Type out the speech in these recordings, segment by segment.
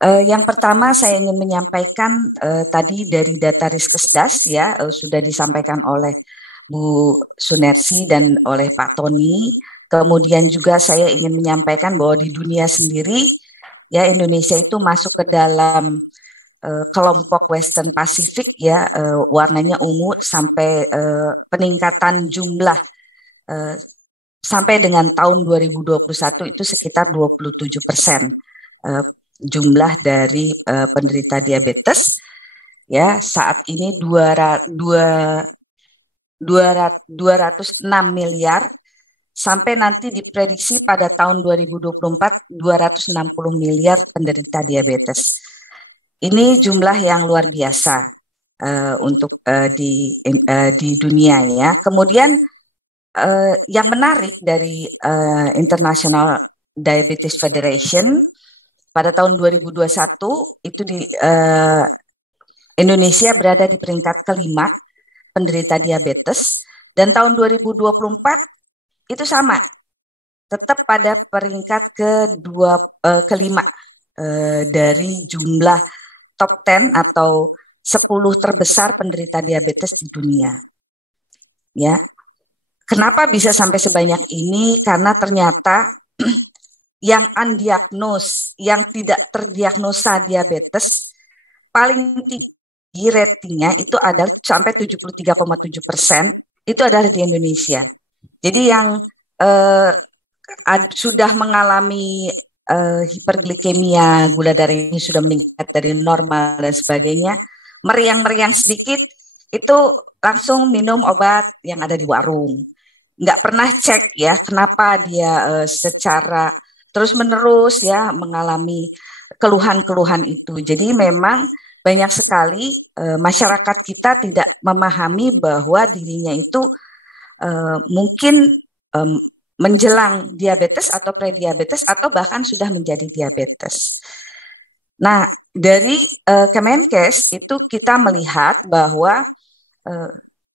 Yang pertama saya ingin menyampaikan tadi dari data Riskesdas ya sudah disampaikan oleh Bu Sunersi dan oleh Pak Tony. Kemudian juga saya ingin menyampaikan bahwa di dunia sendiri ya Indonesia itu masuk ke dalam kelompok Western Pacific ya warnanya ungu sampai peningkatan jumlah eh, sampai dengan tahun 2021 itu sekitar 27% eh, jumlah dari penderita diabetes ya saat ini 206 miliar sampai nanti diprediksi pada tahun 2024 260 miliar penderita diabetes. Ini jumlah yang luar biasa untuk di dunia ya. Kemudian yang menarik dari International Diabetes Federation pada tahun 2021 itu di Indonesia berada di peringkat kelima penderita diabetes dan tahun 2024 itu sama tetap pada peringkat kelima dari jumlah top 10 atau 10 terbesar penderita diabetes di dunia. Ya. Kenapa bisa sampai sebanyak ini? Karena ternyata yang undiagnosed, yang tidak terdiagnosa diabetes paling tinggi ratingnya itu adalah sampai 73,7% itu adalah di Indonesia. Jadi yang sudah mengalami hiperglikemia, gula darahnya sudah meningkat dari normal dan sebagainya, meriang-meriang sedikit itu langsung minum obat yang ada di warung. Nggak pernah cek ya kenapa dia secara terus-menerus ya mengalami keluhan-keluhan itu. Jadi memang banyak sekali masyarakat kita tidak memahami bahwa dirinya itu mungkin menjelang diabetes atau prediabetes atau bahkan sudah menjadi diabetes. Nah, dari Kemenkes itu kita melihat bahwa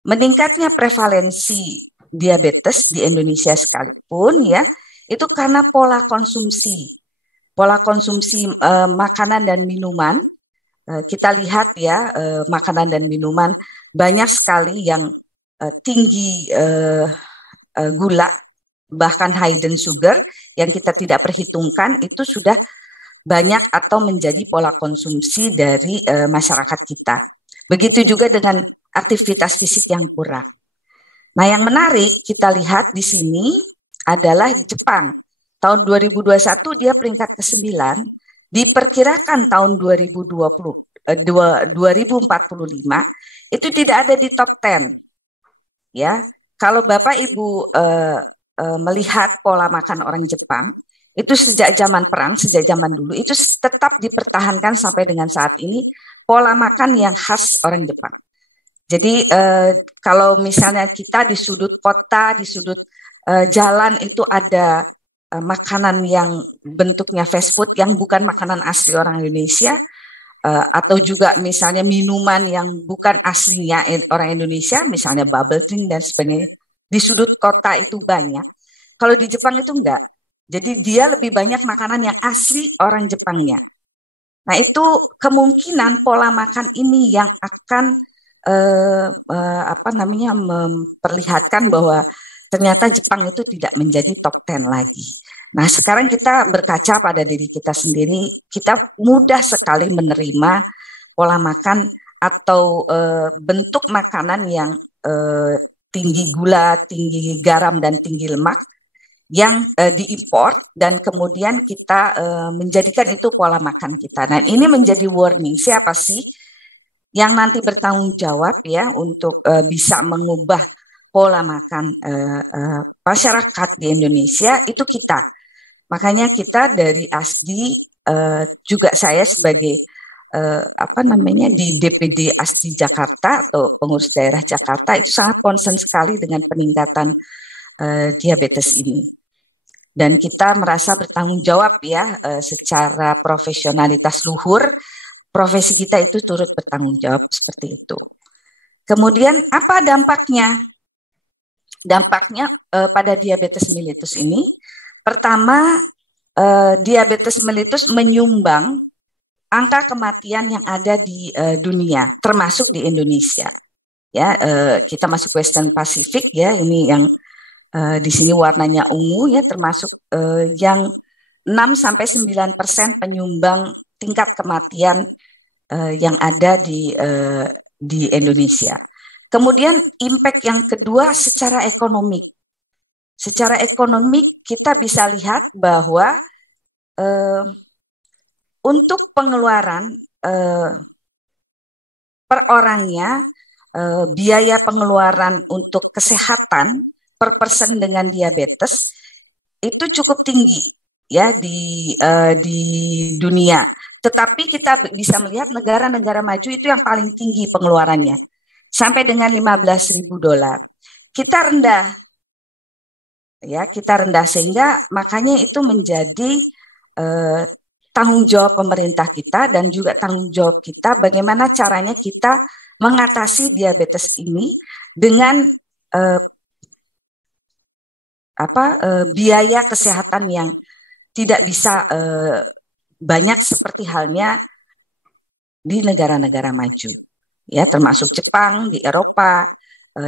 meningkatnya prevalensi diabetes di Indonesia sekalipun ya, itu karena pola konsumsi makanan dan minuman. Kita lihat ya makanan dan minuman banyak sekali yang tinggi gula bahkan hidden sugar yang kita tidak perhitungkan itu sudah banyak atau menjadi pola konsumsi dari masyarakat kita. Begitu juga dengan aktivitas fisik yang kurang. Nah, yang menarik kita lihat di sini adalah Jepang. Tahun 2021 dia peringkat ke-9, diperkirakan tahun 2045 itu tidak ada di top 10. Ya, kalau Bapak Ibu melihat pola makan orang Jepang, itu sejak zaman perang, sejak zaman dulu, itu tetap dipertahankan sampai dengan saat ini, pola makan yang khas orang Jepang. Jadi kalau misalnya kita di sudut kota, di sudut jalan itu ada makanan yang bentuknya fast food, yang bukan makanan asli orang Indonesia, atau juga misalnya minuman yang bukan aslinya orang Indonesia, misalnya bubble drink dan sebagainya, di sudut kota itu banyak. Kalau di Jepang itu enggak. Jadi dia lebih banyak makanan yang asli orang Jepangnya. Nah itu kemungkinan pola makan ini yang akan memperlihatkan bahwa ternyata Jepang itu tidak menjadi top 10 lagi. Nah sekarang kita berkaca pada diri kita sendiri, kita mudah sekali menerima pola makan atau bentuk makanan yang tinggi gula, tinggi garam, dan tinggi lemak yang diimpor dan kemudian kita menjadikan itu pola makan kita. Dan ini menjadi warning, siapa sih yang nanti bertanggung jawab ya untuk bisa mengubah pola makan masyarakat di Indonesia itu kita. Makanya kita dari ASDI juga saya sebagai di DPD ASDI Jakarta atau pengurus daerah Jakarta itu sangat concern sekali dengan peningkatan diabetes ini. Dan kita merasa bertanggung jawab ya secara profesionalitas luhur, profesi kita itu turut bertanggung jawab seperti itu. Kemudian apa dampaknya? Dampaknya pada diabetes mellitus ini, pertama diabetes mellitus menyumbang angka kematian yang ada di dunia, termasuk di Indonesia. Ya, kita masuk Western Pacific ya, ini yang di sini warnanya ungu ya, termasuk yang 6-9% penyumbang tingkat kematian yang ada di Indonesia. Kemudian impact yang kedua secara ekonomi. Secara ekonomi kita bisa lihat bahwa untuk pengeluaran per orangnya, biaya pengeluaran untuk kesehatan per person dengan diabetes itu cukup tinggi ya di dunia. Tetapi kita bisa melihat negara-negara maju itu yang paling tinggi pengeluarannya, sampai dengan $15.000. Kita rendah, ya kita rendah, sehingga makanya itu menjadi tanggung jawab pemerintah kita dan juga tanggung jawab kita bagaimana caranya kita mengatasi diabetes ini dengan biaya kesehatan yang tidak bisa banyak seperti halnya di negara-negara maju, ya termasuk Jepang, di Eropa,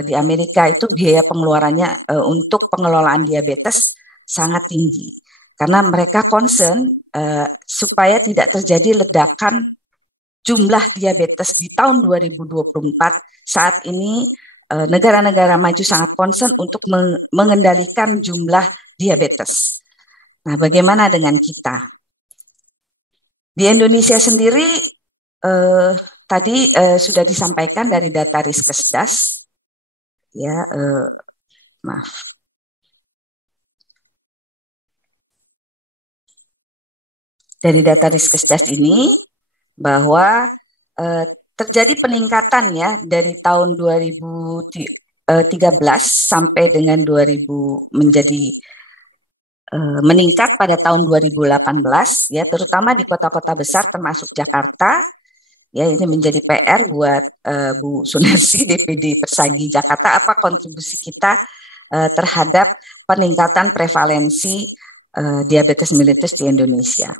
di Amerika itu biaya pengeluarannya untuk pengelolaan diabetes sangat tinggi karena mereka concern supaya tidak terjadi ledakan jumlah diabetes di tahun 2024. Saat ini negara-negara maju sangat concern untuk mengendalikan jumlah diabetes. Nah, bagaimana dengan kita? Di Indonesia sendiri tadi sudah disampaikan dari data Riskesdas, ya maaf. Dari data Riskesdas ini bahwa terjadi peningkatan ya dari tahun 2013 sampai dengan 2000 menjadi meningkat pada tahun 2018 ya, terutama di kota-kota besar termasuk Jakarta. Ya, ini menjadi PR buat Bu Sunarsi DPD Persagi Jakarta, apa kontribusi kita terhadap peningkatan prevalensi diabetes mellitus di Indonesia.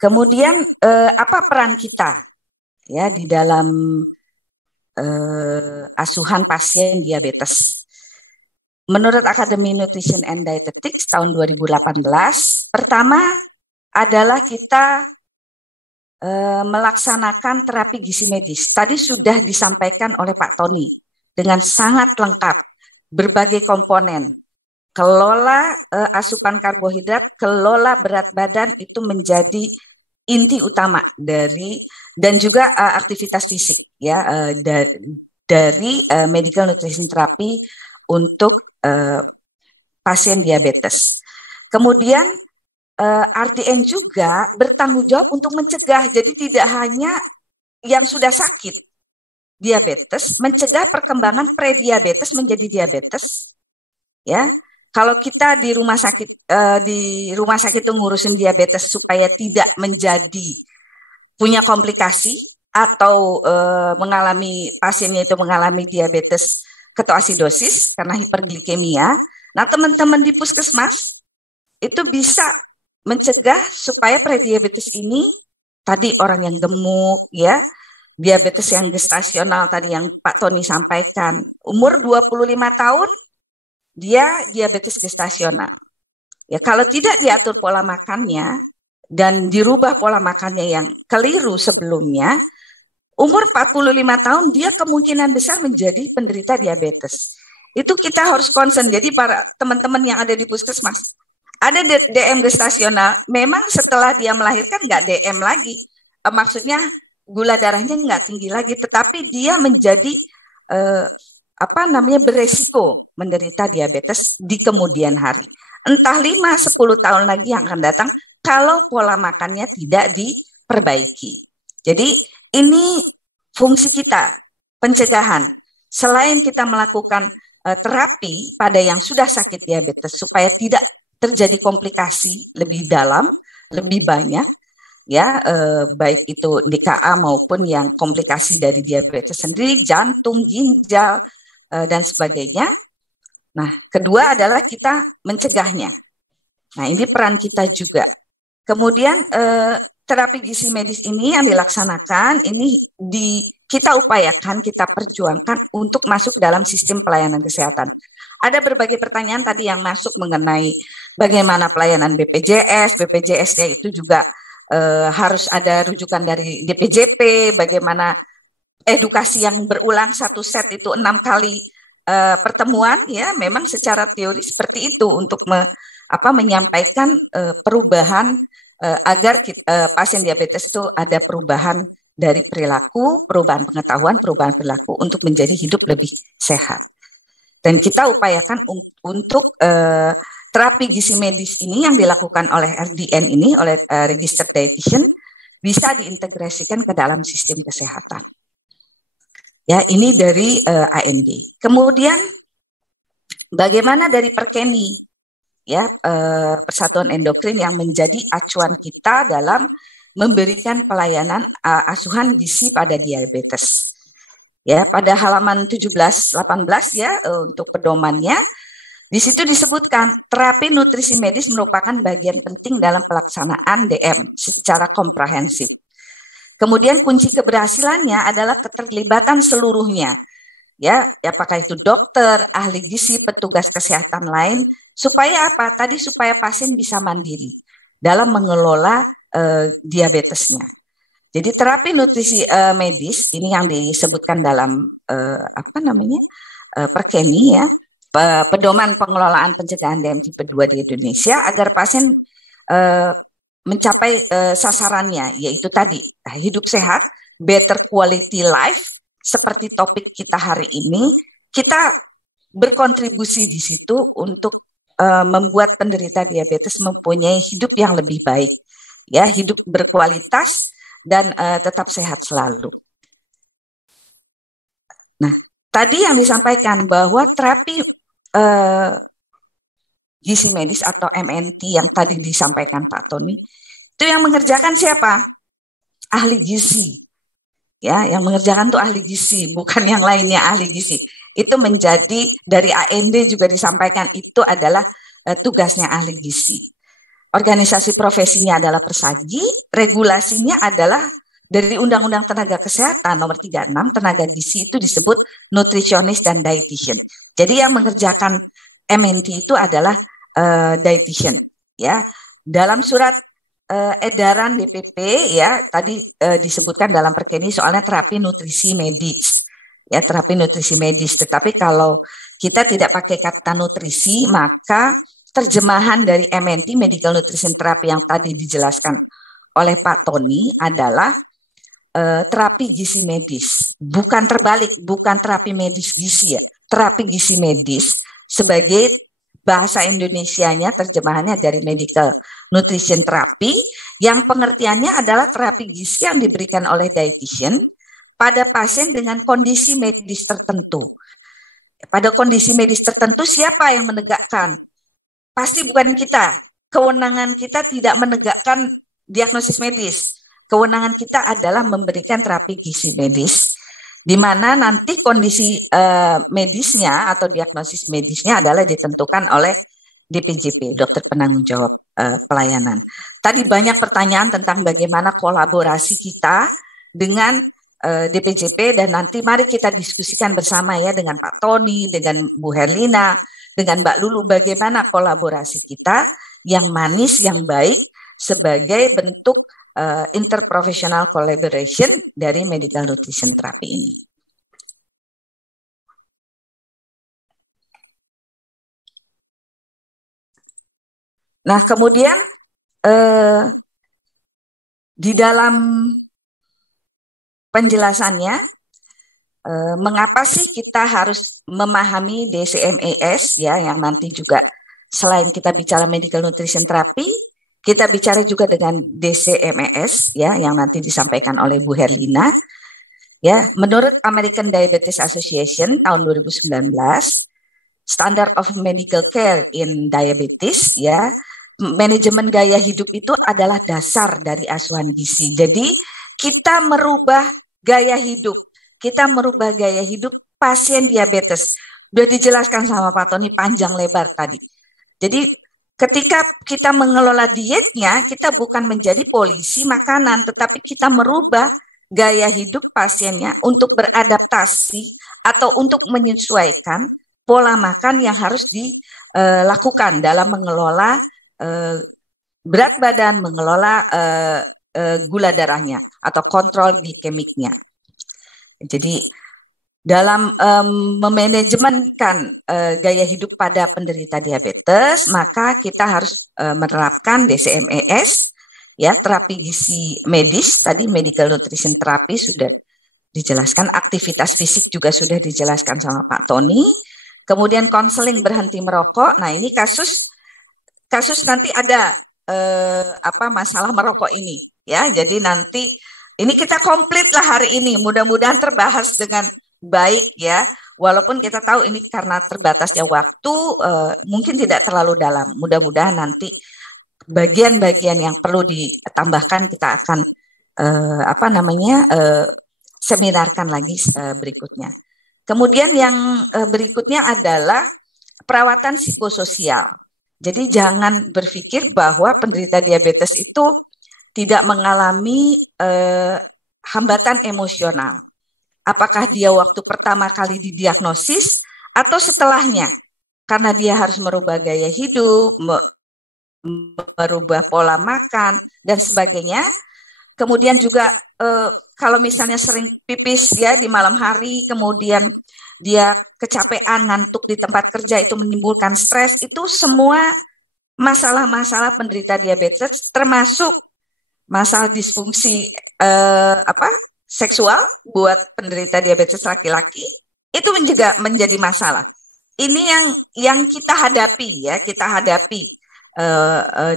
Kemudian apa peran kita ya di dalam asuhan pasien diabetes? Menurut Akademi Nutrition and Dietetics tahun 2018, pertama adalah kita melaksanakan terapi gizi medis. Tadi sudah disampaikan oleh Pak Tony dengan sangat lengkap, berbagai komponen. Kelola asupan karbohidrat, kelola berat badan itu menjadi inti utama dari dan juga aktivitas fisik ya dari medical nutrition therapy untuk pasien diabetes. Kemudian RDN juga bertanggung jawab untuk mencegah, jadi tidak hanya yang sudah sakit diabetes, mencegah perkembangan prediabetes menjadi diabetes ya. Kalau kita di rumah sakit itu ngurusin diabetes supaya tidak menjadi punya komplikasi atau pasiennya itu mengalami diabetes ketoasidosis karena hiperglikemia. Nah, teman-teman di puskesmas itu bisa mencegah supaya prediabetes ini tadi orang yang gemuk ya, diabetes yang gestasional tadi yang Pak Tony sampaikan, umur 25 tahun dia diabetes gestasional. Ya, kalau tidak diatur pola makannya dan dirubah pola makannya yang keliru sebelumnya, umur 45 tahun dia kemungkinan besar menjadi penderita diabetes. Itu kita harus concern. Jadi para teman-teman yang ada di puskesmas, ada DM gestasional, memang setelah dia melahirkan nggak DM lagi. Maksudnya gula darahnya nggak tinggi lagi, tetapi dia menjadi beresiko menderita diabetes di kemudian hari. Entah 5-10 tahun lagi yang akan datang kalau pola makannya tidak diperbaiki. Jadi ini fungsi kita, pencegahan. Selain kita melakukan terapi pada yang sudah sakit diabetes supaya tidak terjadi komplikasi lebih dalam, lebih banyak, ya baik itu DKA maupun yang komplikasi dari diabetes sendiri, jantung, ginjal, dan sebagainya. Nah, kedua adalah kita mencegahnya. Nah, ini peran kita juga. Kemudian terapi gizi medis ini yang dilaksanakan ini kita upayakan, kita perjuangkan untuk masuk ke dalam sistem pelayanan kesehatan. Ada berbagai pertanyaan tadi yang masuk mengenai bagaimana pelayanan BPJS, BPJS-nya itu juga harus ada rujukan dari DPJP, bagaimana edukasi yang berulang satu set itu 6 kali pertemuan, ya memang secara teori seperti itu untuk menyampaikan perubahan agar pasien diabetes itu ada perubahan dari perilaku, perubahan pengetahuan, perubahan perilaku untuk menjadi hidup lebih sehat. Dan kita upayakan untuk terapi gizi medis ini yang dilakukan oleh RDN ini, oleh Registered Dietitian, bisa diintegrasikan ke dalam sistem kesehatan. Ya, ini dari AND. Kemudian bagaimana dari Perkeni, ya Persatuan Endokrin yang menjadi acuan kita dalam memberikan pelayanan asuhan gizi pada diabetes. Ya, pada halaman 17-18 ya untuk pedomannya, di situ disebutkan terapi nutrisi medis merupakan bagian penting dalam pelaksanaan DM secara komprehensif. Kemudian kunci keberhasilannya adalah keterlibatan seluruhnya, ya apakah itu dokter, ahli gizi, petugas kesehatan lain, supaya apa? Tadi supaya pasien bisa mandiri dalam mengelola diabetesnya. Jadi terapi nutrisi medis ini yang disebutkan dalam Perkeni ya, pedoman pengelolaan pencegahan DM tipe 2 di Indonesia agar pasien mencapai sasarannya, yaitu tadi hidup sehat, better quality life, seperti topik kita hari ini. Kita berkontribusi di situ untuk membuat penderita diabetes mempunyai hidup yang lebih baik, ya hidup berkualitas dan tetap sehat selalu. Nah, tadi yang disampaikan bahwa terapi gizi medis atau MNT yang tadi disampaikan Pak Tony, itu yang mengerjakan siapa? Ahli gizi. Ya, yang mengerjakan tuh ahli gizi, bukan yang lainnya ahli gizi. Itu menjadi dari AND juga disampaikan itu adalah tugasnya ahli gizi. Organisasi profesinya adalah Persagi, regulasinya adalah dari Undang-Undang Tenaga Kesehatan nomor 36, tenaga gizi itu disebut nutritionist dan dietitian. Jadi yang mengerjakan MNT itu adalah dietitian, ya. Dalam surat edaran DPP ya tadi disebutkan dalam Perkeni soalnya terapi nutrisi medis, ya terapi nutrisi medis. Tetapi kalau kita tidak pakai kata nutrisi, maka terjemahan dari MNT Medical Nutrition Therapy yang tadi dijelaskan oleh Pak Tony adalah terapi gizi medis, bukan terbalik, bukan terapi medis gizi ya, terapi gizi medis sebagai bahasa Indonesianya terjemahannya dari Medical Nutrition Therapy yang pengertiannya adalah terapi gizi yang diberikan oleh dietitian pada pasien dengan kondisi medis tertentu. Pada kondisi medis tertentu siapa yang menegakkan? Pasti bukan kita. Kewenangan kita tidak menegakkan diagnosis medis. Kewenangan kita adalah memberikan terapi gizi medis, di mana nanti kondisi medisnya atau diagnosis medisnya adalah ditentukan oleh DPJP, dokter penanggung jawab pelayanan. Tadi banyak pertanyaan tentang bagaimana kolaborasi kita dengan DPJP dan nanti mari kita diskusikan bersama ya dengan Pak Tony, dengan Bu Herlina, dengan Mbak Lulu bagaimana kolaborasi kita yang manis, yang baik sebagai bentuk interprofessional collaboration dari medical nutrition therapy ini. Nah, kemudian di dalam penjelasannya, mengapa sih kita harus memahami DCMES ya, yang nanti juga selain kita bicara medical nutrition therapy, kita bicara juga dengan DCMES ya yang nanti disampaikan oleh Bu Herlina. Ya, menurut American Diabetes Association tahun 2019, Standard of Medical Care in Diabetes ya, manajemen gaya hidup itu adalah dasar dari asuhan gizi. Jadi, kita merubah gaya hidup. Kita merubah gaya hidup pasien diabetes. Sudah dijelaskan sama Pak Tony panjang lebar tadi. Jadi ketika kita mengelola dietnya, kita bukan menjadi polisi makanan, tetapi kita merubah gaya hidup pasiennya untuk beradaptasi atau untuk menyesuaikan pola makan yang harus dilakukan dalam mengelola berat badan, mengelola gula darahnya atau kontrol glikemiknya. Jadi dalam memanajemenkan gaya hidup pada penderita diabetes, maka kita harus menerapkan DCMES, ya, terapi gizi medis, tadi medical nutrition therapy sudah dijelaskan, aktivitas fisik juga sudah dijelaskan sama Pak Tony. Kemudian konseling berhenti merokok. Nah, ini kasus nanti ada masalah merokok ini, ya. Jadi nanti ini kita komplit lah hari ini. Mudah-mudahan terbahas dengan baik, ya. Walaupun kita tahu ini karena terbatasnya waktu, mungkin tidak terlalu dalam. Mudah-mudahan nanti bagian-bagian yang perlu ditambahkan kita akan seminarkan lagi berikutnya. Kemudian yang berikutnya adalah perawatan psikososial. Jadi jangan berpikir bahwa penderita diabetes itu tidak mengalami hambatan emosional. Apakah dia waktu pertama kali didiagnosis atau setelahnya? Karena dia harus merubah gaya hidup, merubah pola makan, dan sebagainya. Kemudian juga kalau misalnya sering pipis ya di malam hari, kemudian dia kecapean, ngantuk di tempat kerja, itu menimbulkan stres. Itu semua masalah-masalah penderita diabetes, termasuk masalah disfungsi seksual buat penderita diabetes laki-laki, itu juga menjadi masalah. Ini yang kita hadapi, ya,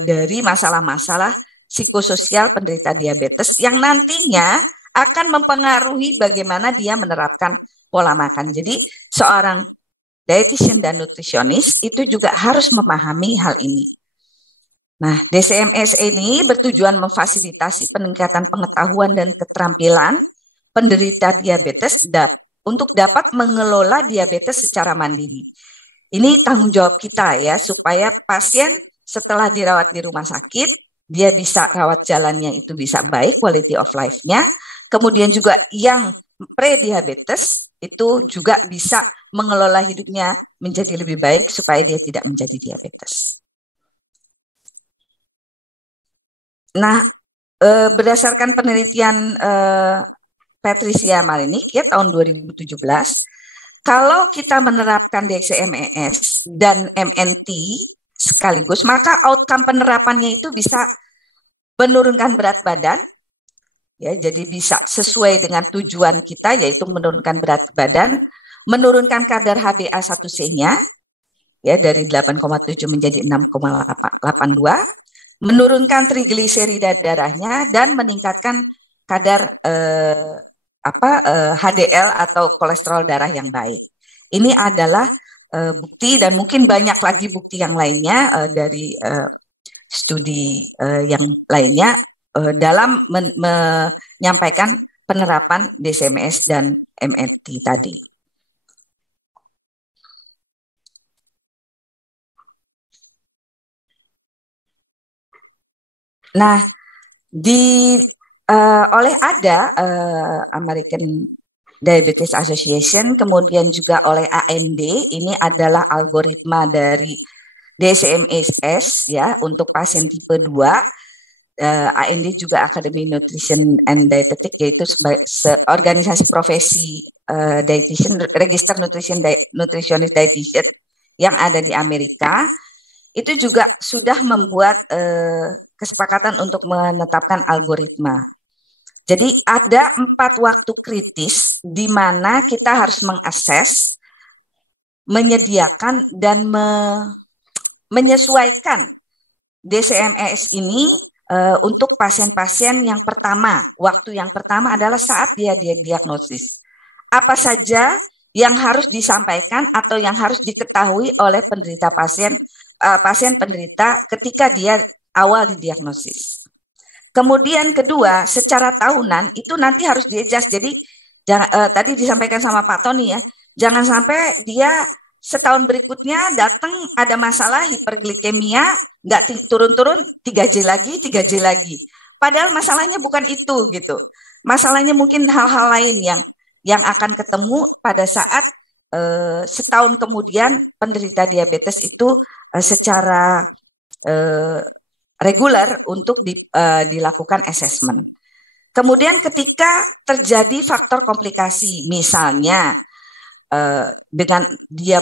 dari masalah-masalah psikososial penderita diabetes yang nantinya akan mempengaruhi bagaimana dia menerapkan pola makan. Jadi seorang dietitian dan nutrisionis itu juga harus memahami hal ini. Nah, DCMS ini bertujuan memfasilitasi peningkatan pengetahuan dan keterampilan penderita diabetes untuk dapat mengelola diabetes secara mandiri. Ini tanggung jawab kita, ya, supaya pasien setelah dirawat di rumah sakit, dia bisa rawat jalannya itu bisa baik, quality of life-nya. Kemudian juga yang pre-diabetes itu juga bisa mengelola hidupnya menjadi lebih baik supaya dia tidak menjadi diabetes. Nah, berdasarkan penelitian Patricia Malinik, ya, tahun 2017, kalau kita menerapkan DCMES dan MNT sekaligus, maka outcome penerapannya itu bisa menurunkan berat badan, ya, jadi bisa sesuai dengan tujuan kita, yaitu menurunkan berat badan, menurunkan kadar HbA1c-nya, ya, dari 8,7 menjadi 6,82, menurunkan trigliserida darahnya, dan meningkatkan kadar HDL atau kolesterol darah yang baik. Ini adalah bukti, dan mungkin banyak lagi bukti yang lainnya dari studi yang lainnya dalam menyampaikan penerapan DCMS dan MNT tadi. Nah, oleh American Diabetes Association, kemudian juga oleh AND, ini adalah algoritma dari DCMS, ya, untuk pasien tipe 2. AND juga Academy Nutrition and Dietetic, yaitu organisasi profesi dietitian, register nutritionist dietitian yang ada di Amerika. Itu juga sudah membuat kesepakatan untuk menetapkan algoritma. Jadi ada 4 waktu kritis di mana kita harus mengakses, menyediakan, dan menyesuaikan DCMS ini untuk pasien-pasien yang pertama. Waktu yang pertama adalah saat dia diagnosis. Apa saja yang harus disampaikan atau yang harus diketahui oleh pasien penderita ketika dia awal didiagnosis. Kemudian kedua, secara tahunan itu nanti harus di-adjust. Jadi tadi disampaikan sama Pak Tony, ya, jangan sampai dia setahun berikutnya datang ada masalah hiperglikemia, nggak turun-turun, 3J lagi, 3J lagi. Padahal masalahnya bukan itu gitu. Masalahnya mungkin hal-hal lain yang akan ketemu pada saat setahun kemudian penderita diabetes itu secara reguler untuk dilakukan assessment. Kemudian ketika terjadi faktor komplikasi, misalnya dengan dia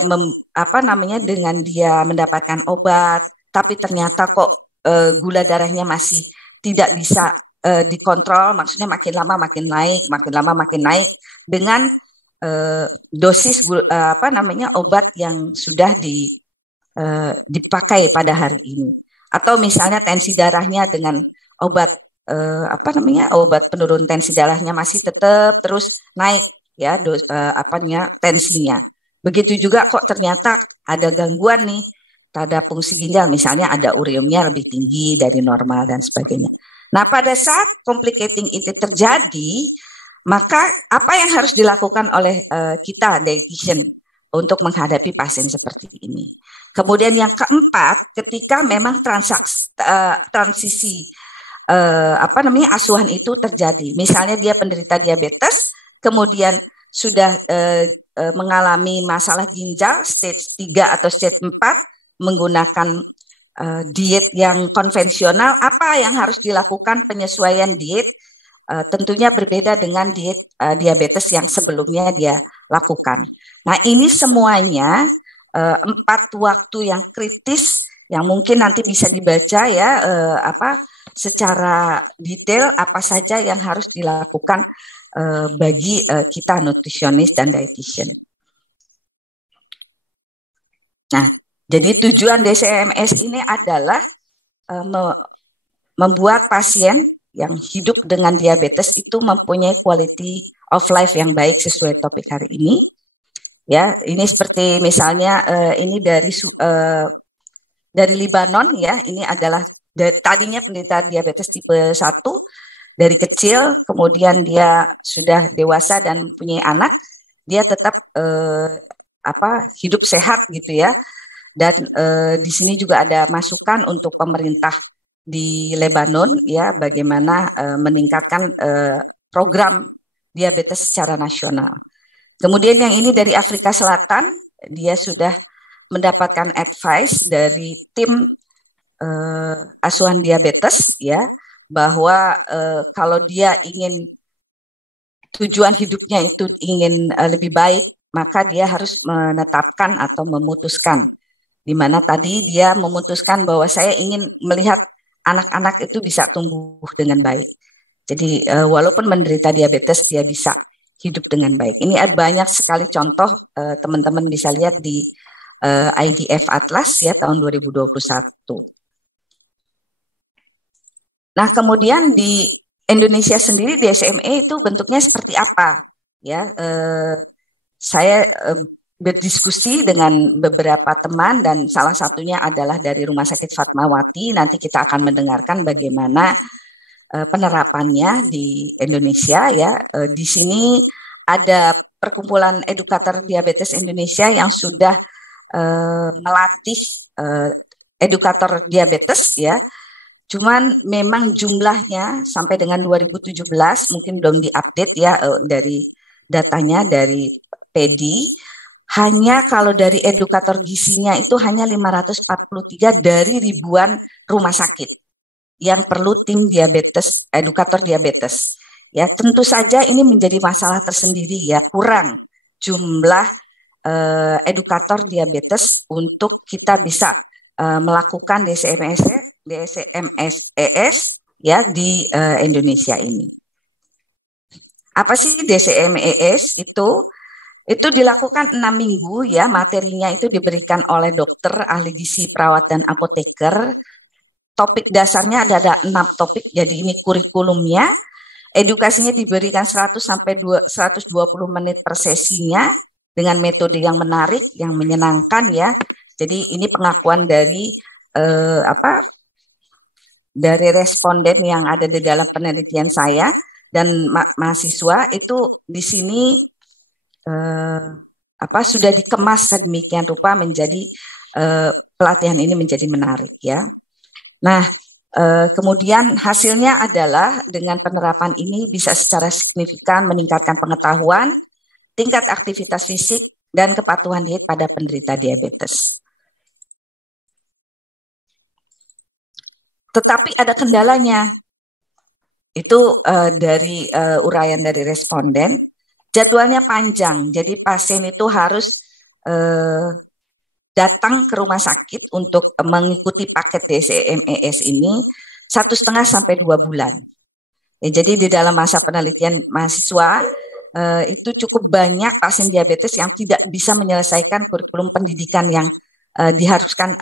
dengan dia mendapatkan obat, tapi ternyata kok gula darahnya masih tidak bisa dikontrol, maksudnya makin lama makin naik, makin lama makin naik dengan dosis obat yang sudah dipakai pada hari ini. Atau misalnya tensi darahnya dengan obat obat penurun tensi darahnya masih tetap terus naik ya tensinya. Begitu juga kok ternyata ada gangguan nih pada fungsi ginjal, misalnya ada ureumnya lebih tinggi dari normal dan sebagainya. Nah, pada saat complicating itu terjadi, maka apa yang harus dilakukan oleh kita dietitian untuk menghadapi pasien seperti ini? Kemudian yang keempat, ketika memang transisi asuhan itu terjadi. Misalnya dia penderita diabetes, kemudian sudah mengalami masalah ginjal stage 3 atau stage 4 menggunakan diet yang konvensional, apa yang harus dilakukan penyesuaian diet tentunya berbeda dengan diet diabetes yang sebelumnya dia lakukan. Nah, ini semuanya 4 waktu yang kritis yang mungkin nanti bisa dibaca ya secara detail apa saja yang harus dilakukan bagi kita nutrisionis dan dietitian. Nah, jadi tujuan DCMS ini adalah membuat pasien yang hidup dengan diabetes itu mempunyai quality of life yang baik sesuai topik hari ini. Ya, ini seperti misalnya ini dari Libanon ya, ini adalah tadinya penderita diabetes tipe 1 dari kecil, kemudian dia sudah dewasa dan punya anak, dia tetap hidup sehat gitu ya. Dan di sini juga ada masukan untuk pemerintah di Lebanon ya, bagaimana meningkatkan program diabetes secara nasional. Kemudian yang ini dari Afrika Selatan, dia sudah mendapatkan advice dari tim asuhan diabetes ya, bahwa kalau dia ingin tujuan hidupnya itu ingin lebih baik, maka dia harus menetapkan atau memutuskan, di mana tadi dia memutuskan bahwa saya ingin melihat anak-anak itu bisa tumbuh dengan baik. Jadi walaupun menderita diabetes, dia bisa hidup dengan baik. Ini banyak sekali contoh, teman-teman bisa lihat di IDF Atlas ya tahun 2021. Nah, kemudian di Indonesia sendiri DSME itu bentuknya seperti apa? Ya, saya berdiskusi dengan beberapa teman dan salah satunya adalah dari Rumah Sakit Fatmawati. Nanti kita akan mendengarkan bagaimana penerapannya di Indonesia ya. Di sini ada Perkumpulan Edukator Diabetes Indonesia yang sudah melatih edukator diabetes ya. Cuman memang jumlahnya sampai dengan 2017 mungkin belum diupdate ya dari datanya dari PEDI. Hanya kalau dari edukator gizinya itu hanya 543 dari ribuan rumah sakit yang perlu tim diabetes, edukator diabetes. Ya, tentu saja ini menjadi masalah tersendiri ya, kurang jumlah edukator diabetes untuk kita bisa melakukan DCMS-ES ya di Indonesia ini. Apa sih DCMS itu? Itu dilakukan 6 minggu ya, materinya itu diberikan oleh dokter, ahli gizi, perawat, dan apoteker. Topik dasarnya ada 6 topik, jadi ini kurikulumnya. Edukasinya diberikan 100 sampai 120 menit per sesinya dengan metode yang menarik, yang menyenangkan ya. Jadi ini pengakuan dari dari responden yang ada di dalam penelitian saya dan mahasiswa itu di sini sudah dikemas sedemikian rupa menjadi pelatihan ini menjadi menarik ya. Nah, kemudian hasilnya adalah dengan penerapan ini bisa secara signifikan meningkatkan pengetahuan, tingkat aktivitas fisik, dan kepatuhan diet pada penderita diabetes. Tetapi ada kendalanya. Itu dari uraian dari responden, jadwalnya panjang. Jadi pasien itu harus datang ke rumah sakit untuk mengikuti paket DCMES ini 1,5 sampai 2 bulan. Ya, jadi di dalam masa penelitian mahasiswa itu cukup banyak pasien diabetes yang tidak bisa menyelesaikan kurikulum pendidikan yang diharuskan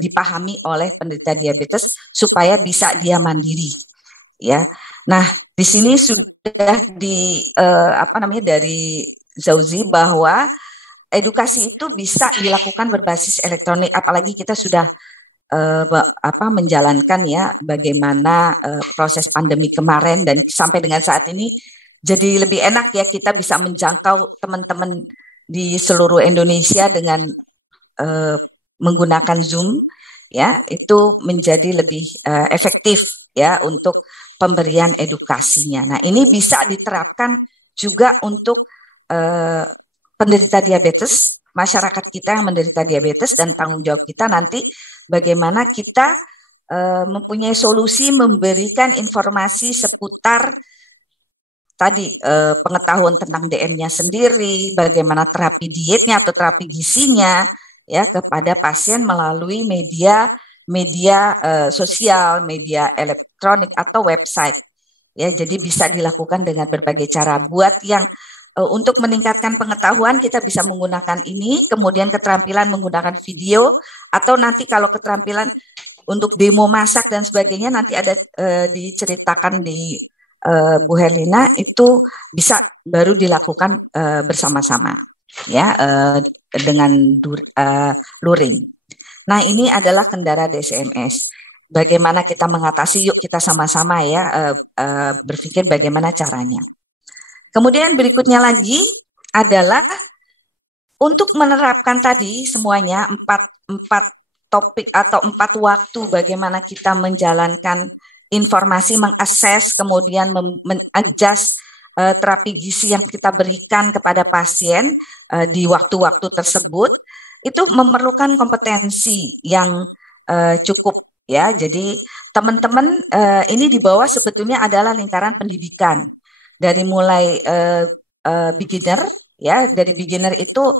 dipahami oleh penderita diabetes supaya bisa dia mandiri. Ya, nah di sini sudah dari Zauzi bahwa edukasi itu bisa dilakukan berbasis elektronik, apalagi kita sudah menjalankan ya bagaimana proses pandemi kemarin dan sampai dengan saat ini jadi lebih enak ya kita bisa menjangkau teman-teman di seluruh Indonesia dengan menggunakan Zoom ya, itu menjadi lebih efektif ya untuk pemberian edukasinya. Nah, ini bisa diterapkan juga untuk penderita diabetes, masyarakat kita yang menderita diabetes, dan tanggung jawab kita nanti bagaimana kita mempunyai solusi memberikan informasi seputar tadi pengetahuan tentang DM-nya sendiri, bagaimana terapi dietnya atau terapi gizinya ya kepada pasien melalui media sosial, media elektronik atau website. Ya, jadi bisa dilakukan dengan berbagai cara. Buat yang untuk meningkatkan pengetahuan kita bisa menggunakan ini, kemudian keterampilan menggunakan video, atau nanti kalau keterampilan untuk demo masak dan sebagainya nanti ada diceritakan di Bu Herlina, itu bisa baru dilakukan bersama-sama ya dengan luring. Nah, ini adalah kendala DCMS. Bagaimana kita mengatasi? Yuk kita sama-sama ya berpikir bagaimana caranya. Kemudian berikutnya lagi adalah untuk menerapkan tadi semuanya empat topik atau 4 waktu bagaimana kita menjalankan informasi, mengakses, kemudian mengadjust terapi gizi yang kita berikan kepada pasien di waktu-waktu tersebut, itu memerlukan kompetensi yang cukup ya. Jadi teman-teman ini di bawah sebetulnya adalah lingkaran pendidikan. Dari mulai beginner ya, dari beginner itu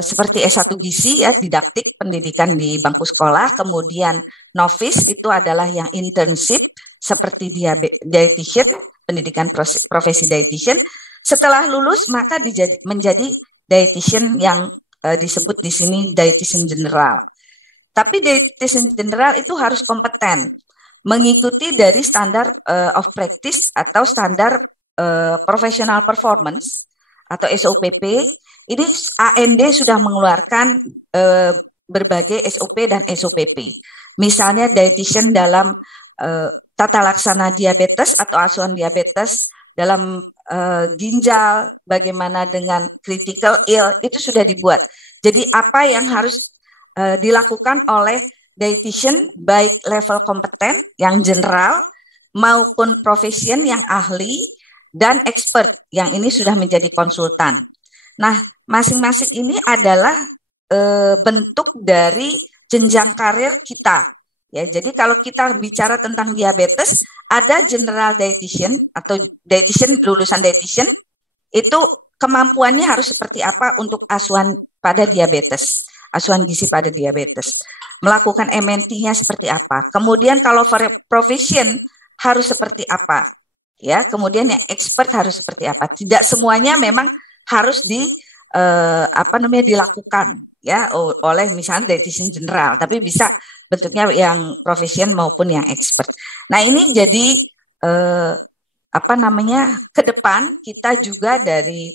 seperti S1 gizi ya, didaktik pendidikan di bangku sekolah, kemudian novice itu adalah yang internship seperti dietitian, pendidikan profesi dietitian. Setelah lulus maka menjadi dietitian yang disebut di sini dietitian general. Tapi dietitian general itu harus kompeten, mengikuti dari standar of practice atau standar professional performance atau SOPP. Ini AND sudah mengeluarkan berbagai SOP dan SOPP. Misalnya dietitian dalam tata laksana diabetes atau asuhan diabetes, dalam ginjal, bagaimana dengan critical ill, itu sudah dibuat. Jadi apa yang harus dilakukan oleh dietitian baik level kompeten yang general maupun profession yang ahli dan expert yang ini sudah menjadi konsultan. Nah, masing-masing ini adalah bentuk dari jenjang karir kita. Ya, jadi kalau kita bicara tentang diabetes, ada general dietitian atau dietitian lulusan dietitian itu kemampuannya harus seperti apa untuk asuhan pada diabetes, asuhan gizi pada diabetes. Melakukan MNT-nya seperti apa. Kemudian kalau profession harus seperti apa. Ya, kemudian yang expert harus seperti apa. Tidak semuanya memang harus dilakukan ya oleh misalnya dietitian general, tapi bisa bentuknya yang profession maupun yang expert. Nah, ini jadi ke depan kita juga dari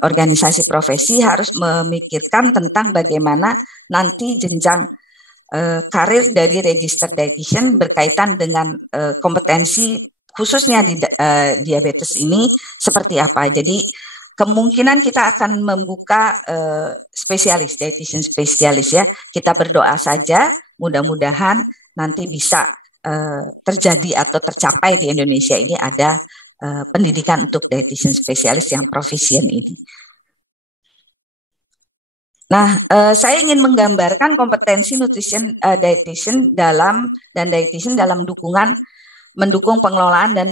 organisasi profesi harus memikirkan tentang bagaimana nanti jenjang karir dari register dietitian berkaitan dengan kompetensi khususnya di diabetes ini seperti apa. Jadi kemungkinan kita akan membuka spesialis, dietitian spesialis ya. Kita berdoa saja, mudah-mudahan nanti bisa terjadi atau tercapai di Indonesia ini ada pendidikan untuk dietitian spesialis yang profisien ini. Nah, saya ingin menggambarkan kompetensi nutrition dietitian dalam mendukung pengelolaan dan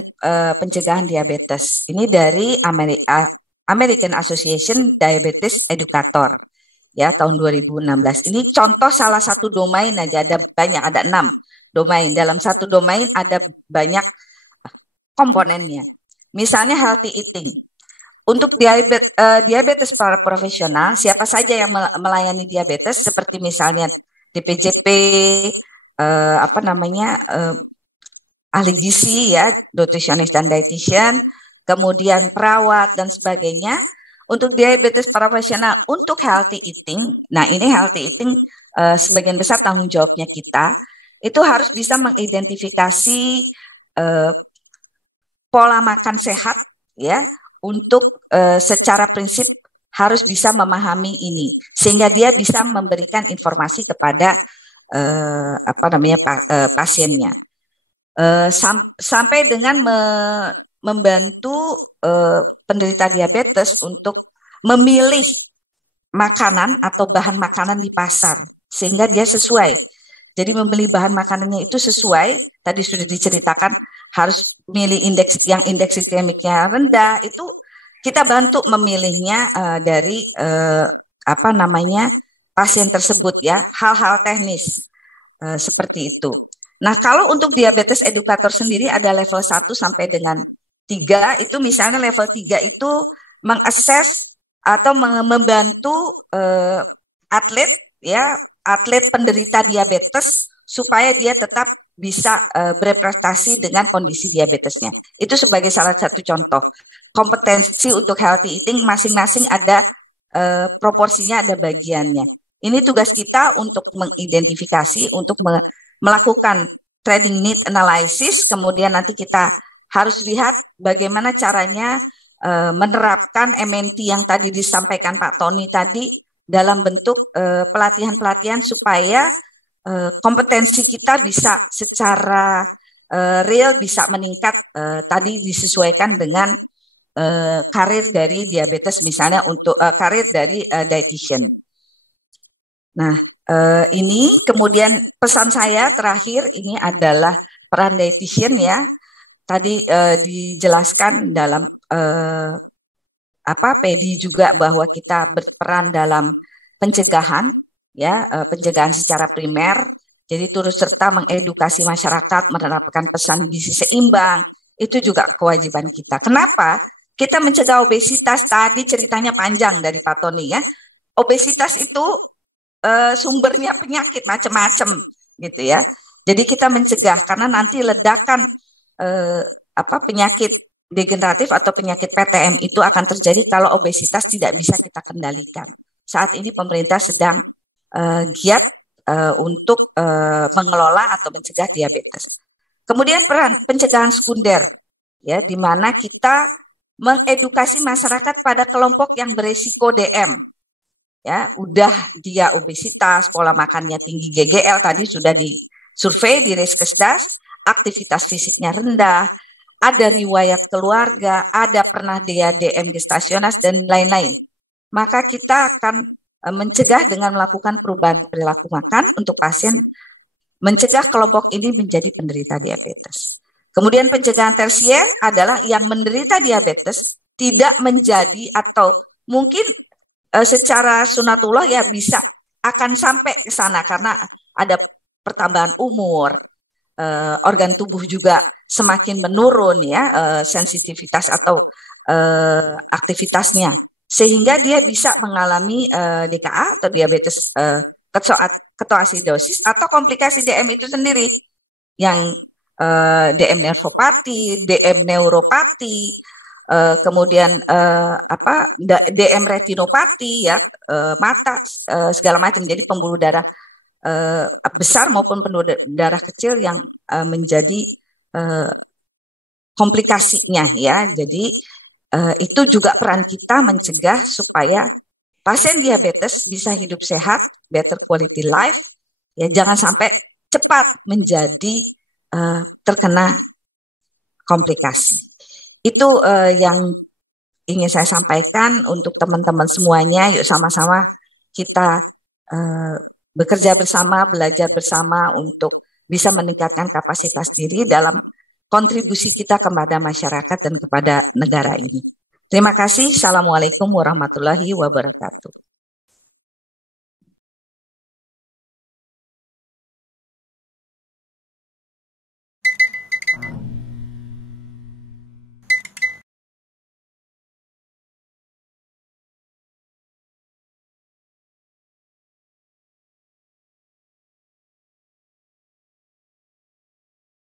pencegahan diabetes. Ini dari American Association Diabetes Educator ya tahun 2016. Ini contoh salah satu domain aja, ada banyak, ada 6 domain. Dalam satu domain ada banyak komponennya. Misalnya healthy eating. Untuk diabetes para profesional, siapa saja yang melayani diabetes seperti misalnya DPJP, ahli gizi ya, nutritionist dan dietitian, kemudian perawat dan sebagainya. Untuk diabetes profesional, untuk healthy eating, nah ini healthy eating sebagian besar tanggung jawabnya kita, itu harus bisa mengidentifikasi pola makan sehat ya, untuk secara prinsip harus bisa memahami ini sehingga dia bisa memberikan informasi kepada pasiennya sampai dengan membantu penderita diabetes untuk memilih makanan atau bahan makanan di pasar sehingga dia sesuai. Jadi membeli bahan makanannya itu sesuai, tadi sudah diceritakan harus milih indeks glikemiknya rendah, itu kita bantu memilihnya dari pasien tersebut ya, hal-hal teknis seperti itu. Nah, kalau untuk diabetes edukator sendiri ada level 1 sampai dengan 3, itu misalnya level 3 itu mengakses atau membantu atlet penderita diabetes supaya dia tetap bisa berprestasi dengan kondisi diabetesnya. Itu sebagai salah satu contoh. Kompetensi untuk healthy eating masing-masing ada proporsinya, ada bagiannya. Ini tugas kita untuk mengidentifikasi, untuk melakukan training need analysis, kemudian nanti kita harus lihat bagaimana caranya menerapkan MNT yang tadi disampaikan Pak Tony tadi dalam bentuk pelatihan-pelatihan supaya kompetensi kita bisa secara real bisa meningkat, tadi disesuaikan dengan karir dari diabetes misalnya untuk karir dari dietitian. Nah, ini kemudian pesan saya terakhir ini adalah peran dietitian ya. Tadi dijelaskan dalam PD juga bahwa kita berperan dalam pencegahan ya, pencegahan secara primer. Jadi turut serta mengedukasi masyarakat menerapkan pesan gizi seimbang, itu juga kewajiban kita. Kenapa? Kita mencegah obesitas, tadi ceritanya panjang dari Pak Tony ya. Obesitas itu sumbernya penyakit macam-macam gitu ya. Jadi kita mencegah karena nanti ledakan penyakit degeneratif atau penyakit PTM itu akan terjadi kalau obesitas tidak bisa kita kendalikan. Saat ini pemerintah sedang giat untuk mengelola atau mencegah diabetes. Kemudian peran pencegahan sekunder, ya, di mana kita mengedukasi masyarakat pada kelompok yang beresiko DM. Ya, udah dia obesitas, pola makannya tinggi GGL, tadi sudah disurvei di Riskesdas, aktivitas fisiknya rendah, ada riwayat keluarga, ada pernah dia DM gestasionas, dan lain-lain. Maka kita akan mencegah dengan melakukan perubahan perilaku makan untuk pasien, mencegah kelompok ini menjadi penderita diabetes. Kemudian pencegahan tersier adalah yang menderita diabetes tidak menjadi atau mungkin secara sunatullah ya bisa akan sampai ke sana karena ada pertambahan umur, organ tubuh juga semakin menurun ya, sensitivitas atau aktivitasnya, sehingga dia bisa mengalami DKA atau diabetes ketoasidosis atau komplikasi DM itu sendiri yang DM nervopati, DM neuropati, kemudian DM retinopati ya, mata, segala macam. Jadi pembuluh darah besar maupun pembuluh darah kecil yang menjadi komplikasinya ya. Jadi itu juga peran kita mencegah supaya pasien diabetes bisa hidup sehat, better quality life, ya jangan sampai cepat menjadi terkena komplikasi. Itu yang ingin saya sampaikan untuk teman-teman semuanya. Yuk sama-sama kita bekerja bersama, belajar bersama untuk bisa meningkatkan kapasitas diri dalam kontribusi kita kepada masyarakat dan kepada negara ini. Terima kasih. Assalamualaikum warahmatullahi wabarakatuh.